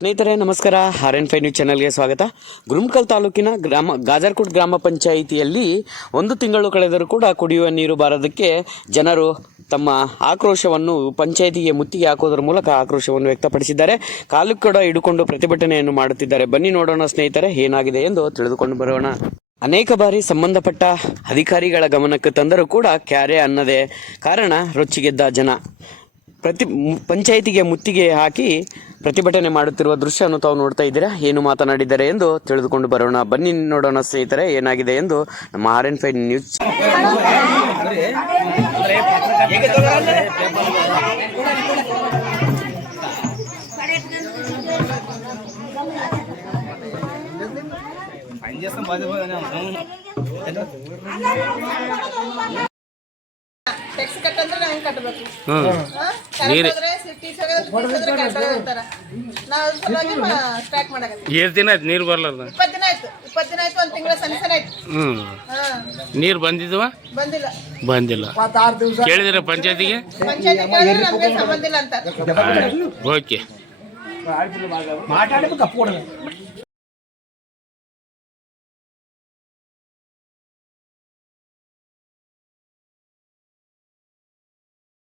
ಸ್ನೇಹಿತರೆ ನಮಸ್ಕಾರ. RN5 news ಚಾನೆಲ್ಗೆ ಸ್ವಾಗತ. ಗುರುಮಕಲ್ ತಾಲೂಕಿನ ಗಾಜರ್ಕೋಟ್ ಗ್ರಾಮ ಪಂಚಾಯಿತಿಯಲ್ಲಿ 1 ತಿಂಗಳು ಕಳೆದರೂ ಕೂಡ ಕುಡಿಯುವ ನೀರು ಬಾರದಕ್ಕೆ ಜನರು ತಮ್ಮ ಆಕ್ರೋಶವನ್ನು ಪಂಚಾಯಿತಿಗೆ ಮುತ್ತಿಗೆ ಹಾಕೋದ್ರ ಮೂಲಕ ಆಕ್ರೋಶವನ್ನು ವ್ಯಕ್ತಪಡಿಸಿದ್ದಾರೆ. ಕಾಲು ಕೂಡ ಹಿಡ್ಕೊಂಡು ಪ್ರತಿಭಟನೆಯನ್ನು ಮಾಡುತ್ತಿದ್ದಾರೆ. ಬನ್ನಿ ನೋಡೋಣ ಸ್ನೇಹಿತರೆ ಏನಾಗಿದೆ ಎಂದು ತಿಳಿದುಕೊಂಡು ಬರೋಣ. ಅನೇಕ ಬಾರಿ ಸಂಬಂಧಪಟ್ಟ ಅಧಿಕಾರಿಗಳ ಗಮನಕ್ಕೆ ತಂದರೂ ಕೂಡ ಕ್ಯಾರೆ ಅನ್ನದೇ ಕಾರಣ ರೊಚ್ಚಿಗೆದ್ದ ಜನ ಪಂಚಾಯಿತಿಗೆ ಮುತ್ತಿಗೆ ಹಾಕಿ ಪ್ರತಿಭಟನೆ ಮಾಡುತ್ತಿರುವ ದೃಶ್ಯವನ್ನು ತಾವು ನೋಡ್ತಾ ಇದ್ದೀರಾ. ಏನು ಮಾತನಾಡಿದ್ದಾರೆ ಎಂದು ತಿಳಿದುಕೊಂಡು ಬರೋಣ. ಬನ್ನಿ ನೋಡೋಣ ಸ್ನೇಹಿತರೆ ಏನಾಗಿದೆ ಎಂದು ನಮ್ಮ RN5 ನ್ಯೂಸ್. ಟ್ಯಾಕ್ಸ್ ಕಟ್ಟಂದ್ರೆ ನಾವು ಕಟ್ಟಬೇಕು. ಸ್ಟ್ರೈಕ್ ಮಾಡಕತ್ತೀವಿ. ಎಷ್ಟು ದಿನ ಆಯ್ತು ನೀರು ಬರ್ಲಾರ್ದ? 20 ದಿನ ಆಯ್ತು. 20 ದಿನ ಆಯ್ತು. 1 ತಿಂಗಳ ಸನಿಸನ ಆಯ್ತು. ನೀರು ಬಂದಿದ್ವ? ಬಂದಿಲ್ಲ. ಕೇಳಿದ್ರೆ ಪಂಚಾಯತಿಗೆ? ಪಂಚಾಯತಿ ಕೇಳಿದ್ರೆ ನಮ್ಗೆ ಸಂಬಂಧ ಇಲ್ಲ ಅಂತ. ಓಕೆ.